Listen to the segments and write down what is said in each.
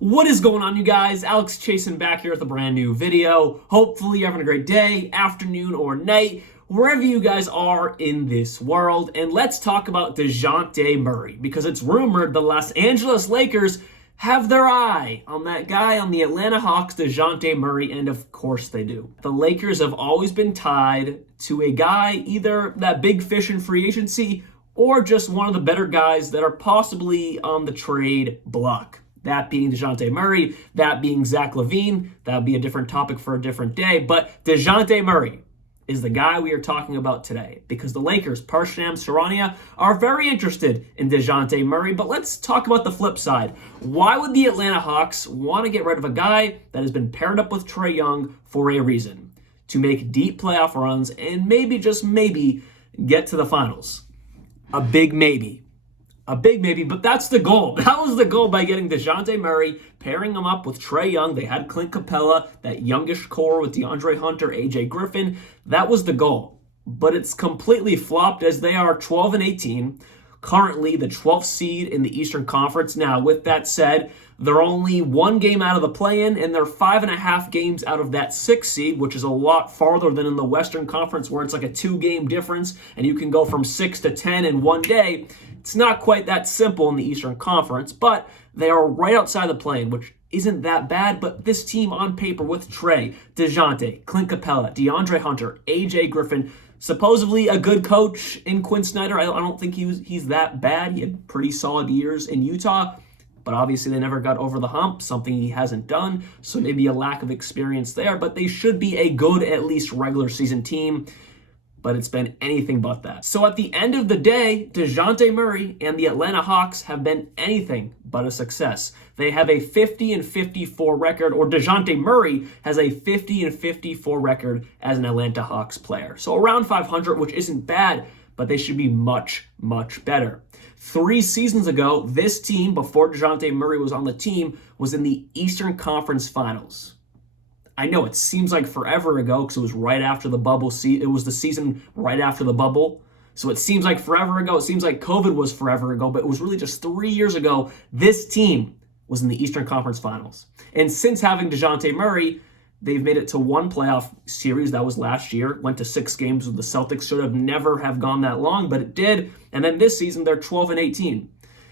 What is going on, you guys? Alex Chasen back here with a brand new video. Hopefully you're having a great day, afternoon, or night, wherever you guys are in this world. And let's talk about Dejounte Murray, because it's rumored the Los Angeles Lakers have their eye on that guy on the Atlanta Hawks, Dejounte Murray, and of course they do. The Lakers have always been tied to a guy, either that big fish in free agency or just one of the better guys that are possibly on the trade block. That being Dejounte Murray, that being Zach LaVine. That would be a different topic for a different day. But Dejounte Murray is the guy we are talking about today, because the Lakers, Parsham Sharania, are very interested in Dejounte Murray. But let's talk about the flip side. Why would the Atlanta Hawks want to get rid of a guy that has been paired up with Trae Young for a reason? To make deep playoff runs and maybe, just maybe, get to the finals. A big maybe. A big maybe, but that's the goal. That was the goal by getting Dejounte Murray, pairing him up with Trae Young. They had Clint Capella, that youngish core with DeAndre Hunter, AJ Griffin. That was the goal. But it's completely flopped, as they are 12-18, currently the 12th seed in the Eastern Conference. Now, with that said, they're only one game out of the play-in, and they're 5.5 games out of that 6th seed, which is a lot farther than in the Western Conference, where it's like a 2-game difference, and you can go from 6 to 10 in one day. It's not quite that simple in the Eastern Conference, but they are right outside the play-in, which isn't that bad. But this team on paper with Trae, Dejounte, Clint Capella, DeAndre Hunter, AJ Griffin, supposedly a good coach in Quinn Snyder. I don't think he's that bad. He had pretty solid years in Utah, but obviously they never got over the hump, something he hasn't done. So maybe a lack of experience there, but they should be a good, at least regular season team. But it's been anything but that. So at the end of the day, Dejounte Murray and the Atlanta Hawks have been anything but a success. They have a 50-54 record, or Dejounte Murray has a 50-54 record as an Atlanta Hawks player. So around 500, which isn't bad, but they should be much, much better. 3 seasons ago, this team, before Dejounte Murray was on the team, was in the Eastern Conference Finals. I know it seems like forever ago, because it was right after the bubble. It was the season right after the bubble. So it seems like forever ago. It seems like COVID was forever ago, but it was really just 3 years ago. This team was in the Eastern Conference Finals. And since having Dejounte Murray, they've made it to one playoff series. That was last year. Went to 6 games with the Celtics. Should have never have gone that long, but it did. And then this season, they're 12-18.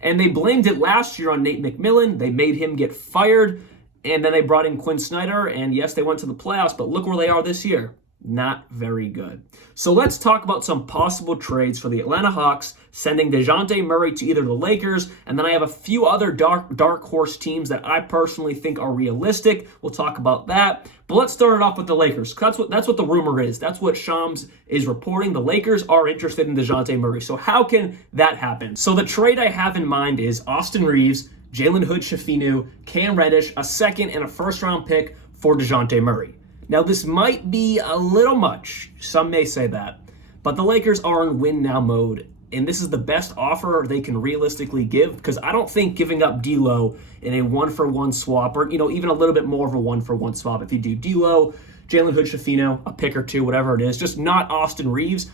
And they blamed it last year on Nate McMillan. They made him get fired. And then they brought in Quinn Snyder, and yes, they went to the playoffs, but look where they are this year. Not very good. So let's talk about some possible trades for the Atlanta Hawks, sending Dejounte Murray to either the Lakers, and then I have a few other dark horse teams that I personally think are realistic. We'll talk about that. But let's start it off with the Lakers. That's what the rumor is. That's what Shams is reporting. The Lakers are interested in Dejounte Murray. So how can that happen? So the trade I have in mind is Austin Reeves, Jalen Hood-Schifino, Cam Reddish, a second and a first-round pick for Dejounte Murray. Now, this might be a little much. Some may say that. But the Lakers are in win-now mode, and this is the best offer they can realistically give, because I don't think giving up D'Lo in a one-for-one swap, or even a little bit more of a one-for-one swap, if you do D'Lo, Jalen Hood-Schifino, a pick or two, whatever it is, just not Austin Reeves,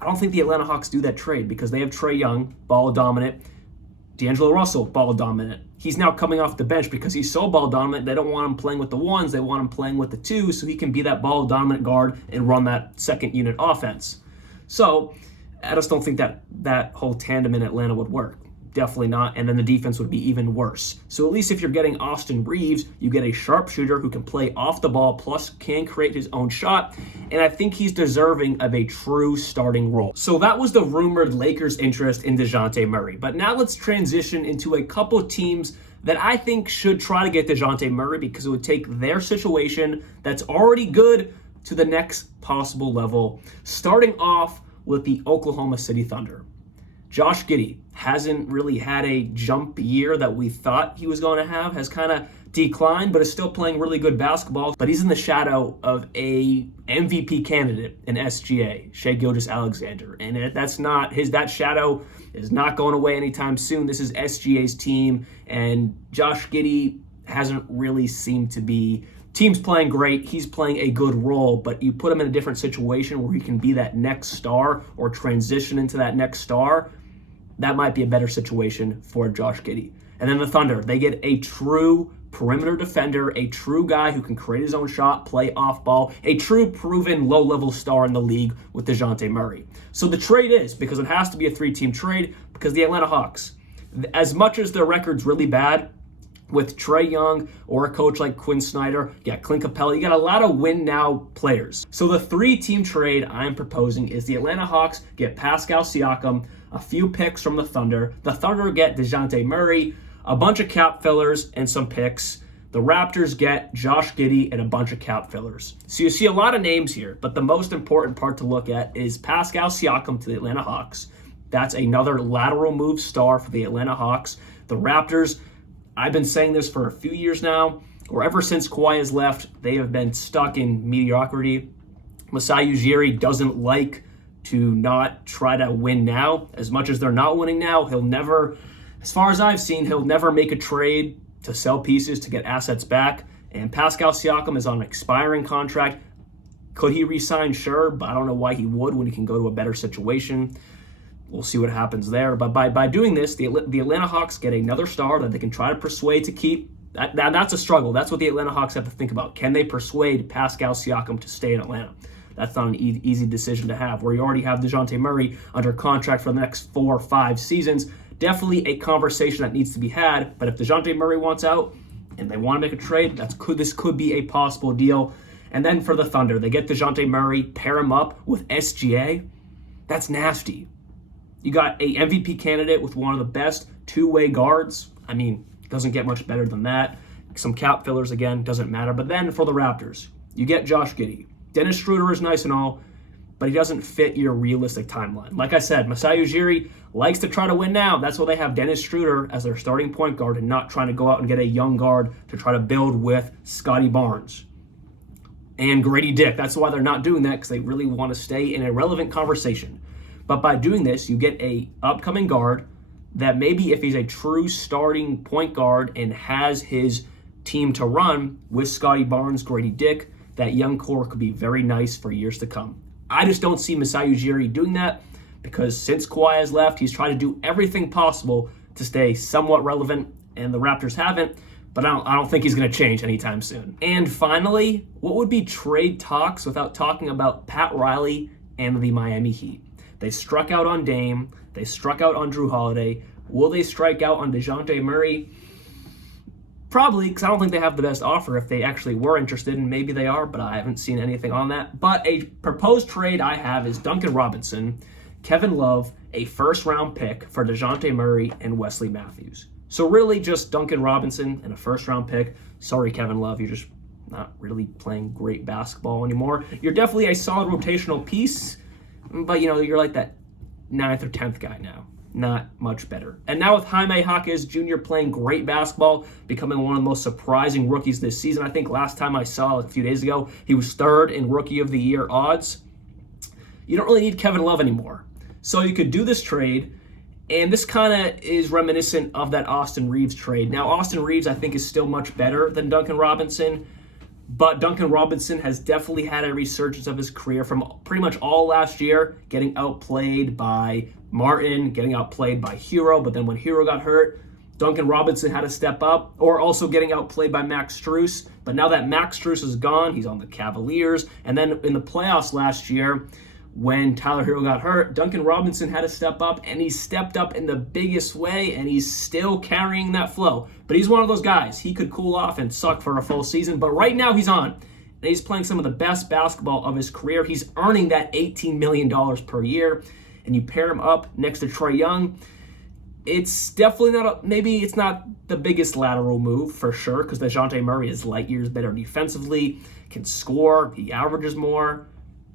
I don't think the Atlanta Hawks do that trade, because they have Trae Young, ball dominant, D'Angelo Russell, ball dominant. He's now coming off the bench because he's so ball dominant. They don't want him playing with the ones. They want him playing with the twos, so he can be that ball dominant guard and run that second unit offense. So I just don't think that whole tandem in Atlanta would work. Definitely not. And then the defense would be even worse. So at least if you're getting Austin Reeves, you get a sharpshooter who can play off the ball, plus can create his own shot. And I think he's deserving of a true starting role. So that was the rumored Lakers' interest in Dejounte Murray. But now let's transition into a couple teams that I think should try to get Dejounte Murray, because it would take their situation that's already good to the next possible level. Starting off with the Oklahoma City Thunder. Josh Giddey hasn't really had a jump year that we thought he was going to have, has kind of declined, but is still playing really good basketball. But he's in the shadow of a MVP candidate in SGA, Shai Gilgeous-Alexander. And that shadow is not going away anytime soon. This is SGA's team, and Josh Giddey hasn't really seemed to be. Team's playing great. He's playing a good role, but you put him in a different situation where he can be that next star or transition into that next star. That might be a better situation for Josh Giddey. And then the Thunder, they get a true perimeter defender, a true guy who can create his own shot, play off ball, a true proven low-level star in the league with Dejounte Murray. So the trade is, because it has to be a 3-team trade, because the Atlanta Hawks, as much as their record's really bad, with Trae Young or a coach like Quinn Snyder, Clint Capella, you got a lot of win-now players. So the 3-team trade I'm proposing is the Atlanta Hawks get Pascal Siakam, a few picks from the Thunder. The Thunder get Dejounte Murray, a bunch of cap fillers, and some picks. The Raptors get Josh Giddey and a bunch of cap fillers. So you see a lot of names here, but the most important part to look at is Pascal Siakam to the Atlanta Hawks. That's another lateral move star for the Atlanta Hawks. The Raptors, I've been saying this for a few years now, or ever since Kawhi has left, they have been stuck in mediocrity. Masai Ujiri doesn't like to not try to win now. As much as they're not winning now, he'll never, as far as I've seen, he'll never make a trade to sell pieces to get assets back. And Pascal Siakam is on an expiring contract. Could he re-sign? Sure, but I don't know why he would when he can go to a better situation. We'll see what happens there. But by doing this, the Atlanta Hawks get another star that they can try to persuade to keep. That's a struggle. That's what the Atlanta Hawks have to think about. Can they persuade Pascal Siakam to stay in Atlanta? That's not an easy decision to have, where you already have Dejounte Murray under contract for the next 4 or 5 seasons. Definitely a conversation that needs to be had. But if Dejounte Murray wants out and they want to make a trade, this could be a possible deal. And then for the Thunder, they get Dejounte Murray, pair him up with SGA. That's nasty. You got a MVP candidate with one of the best two-way guards. I mean, doesn't get much better than that. Some cap fillers, again, doesn't matter. But then for the Raptors, you get Josh Giddey. Dennis Schroeder is nice and all, but he doesn't fit your realistic timeline. Like I said, Masai Ujiri likes to try to win now. That's why they have Dennis Schroeder as their starting point guard and not trying to go out and get a young guard to try to build with Scotty Barnes and Grady Dick. That's why they're not doing that, because they really want to stay in a relevant conversation. But by doing this, you get a upcoming guard that maybe if he's a true starting point guard and has his team to run with Scotty Barnes, Grady Dick, that young core could be very nice for years to come. I just don't see Masai Ujiri doing that, because since Kawhi has left, he's tried to do everything possible to stay somewhat relevant, and the Raptors haven't, but I don't think he's going to change anytime soon. And finally, what would be trade talks without talking about Pat Riley and the Miami Heat? They struck out on Dame. They struck out on Drew Holiday. Will they strike out on Dejounte Murray? Probably, because I don't think they have the best offer if they actually were interested, and maybe they are, but I haven't seen anything on that. But a proposed trade I have is Duncan Robinson, Kevin Love, a first-round pick for Dejounte Murray and Wesley Matthews. So really just Duncan Robinson and a first-round pick. Sorry, Kevin Love, you're just not really playing great basketball anymore. You're definitely a solid rotational piece, but you're like that 9th or 10th guy now. Not much better. And now with Jaime Jaquez Jr. playing great basketball, becoming one of the most surprising rookies this season. I think last time I saw, a few days ago, he was 3rd in Rookie of the Year odds. You don't really need Kevin Love anymore. So you could do this trade, and this kind of is reminiscent of that Austin Reeves trade. Now, Austin Reeves, I think, is still much better than Duncan Robinson, but Duncan Robinson has definitely had a resurgence of his career from pretty much all last year, getting outplayed by Martin, getting outplayed by Hero, but then when Hero got hurt, Duncan Robinson had to step up, or also getting outplayed by Max Strus. But now that Max Strus is gone, he's on the Cavaliers. And then in the playoffs last year, when Tyler Hero got hurt, Duncan Robinson had to step up, and he stepped up in the biggest way, and he's still carrying that flow. But he's one of those guys. He could cool off and suck for a full season, but right now he's on. And he's playing some of the best basketball of his career. He's earning that $18 million per year. And you pair him up next to Trae Young, it's definitely maybe it's not the biggest lateral move for sure, because Dejounte Murray is light years better defensively, can score, he averages more.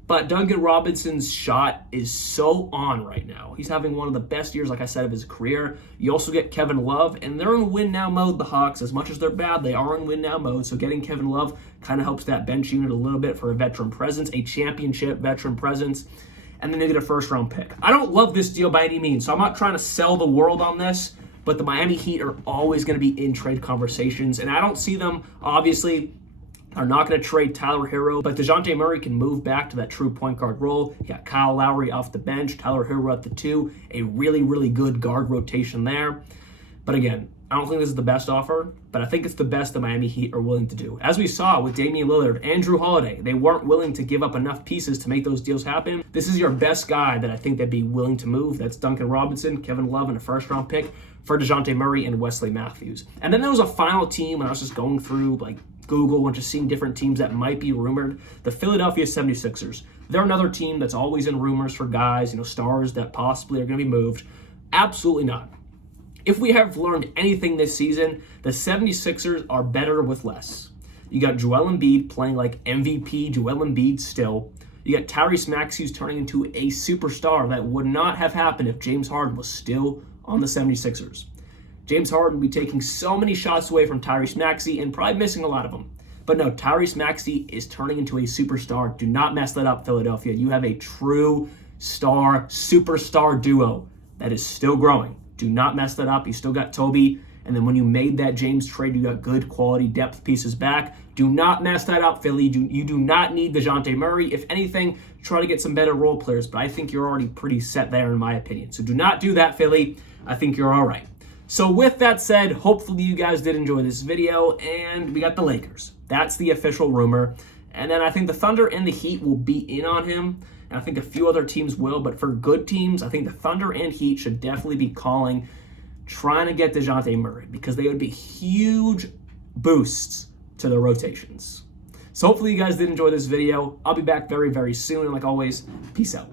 But Duncan Robinson's shot is so on right now. He's having one of the best years, like I said, of his career. You also get Kevin Love, and they're in win-now mode, the Hawks. As much as they're bad, they are in win-now mode. So getting Kevin Love kind of helps that bench unit a little bit for a veteran presence, a championship veteran presence. And then they get a first-round pick. I don't love this deal by any means, so I'm not trying to sell the world on this, but the Miami Heat are always going to be in trade conversations, and I don't see them, obviously, are not going to trade Tyler Hero, but Dejounte Murray can move back to that true point guard role. You got Kyle Lowry off the bench, Tyler Hero at the 2, a really, really good guard rotation there. But again, I don't think this is the best offer, but I think it's the best the Miami Heat are willing to do. As we saw with Damian Lillard and Drew Holiday, they weren't willing to give up enough pieces to make those deals happen. This is your best guy that I think they'd be willing to move. That's Duncan Robinson, Kevin Love, and a first-round pick for Dejounte Murray and Wesley Matthews. And then there was a final team when I was just going through Google and just seeing different teams that might be rumored. The Philadelphia 76ers. They're another team that's always in rumors for guys, stars that possibly are going to be moved. Absolutely not. If we have learned anything this season, the 76ers are better with less. You got Joel Embiid playing like MVP Joel Embiid still. You got Tyrese Maxey turning into a superstar that would not have happened if James Harden was still on the 76ers. James Harden would be taking so many shots away from Tyrese Maxey and probably missing a lot of them. But no, Tyrese Maxey is turning into a superstar. Do not mess that up, Philadelphia. You have a true superstar duo that is still growing. Do not mess that up. You still got Toby. And then when you made that James trade, you got good quality depth pieces back. Do not mess that up, Philly. You do not need Dejounte Murray. If anything, try to get some better role players. But I think you're already pretty set there, in my opinion. So do not do that, Philly. I think you're all right. So with that said, hopefully you guys did enjoy this video. And we got the Lakers. That's the official rumor. And then I think the Thunder and the Heat will be in on him. And I think a few other teams will. But for good teams, I think the Thunder and Heat should definitely be trying to get Dejounte Murray, because they would be huge boosts to their rotations. So hopefully you guys did enjoy this video. I'll be back very, very soon. And like always, peace out.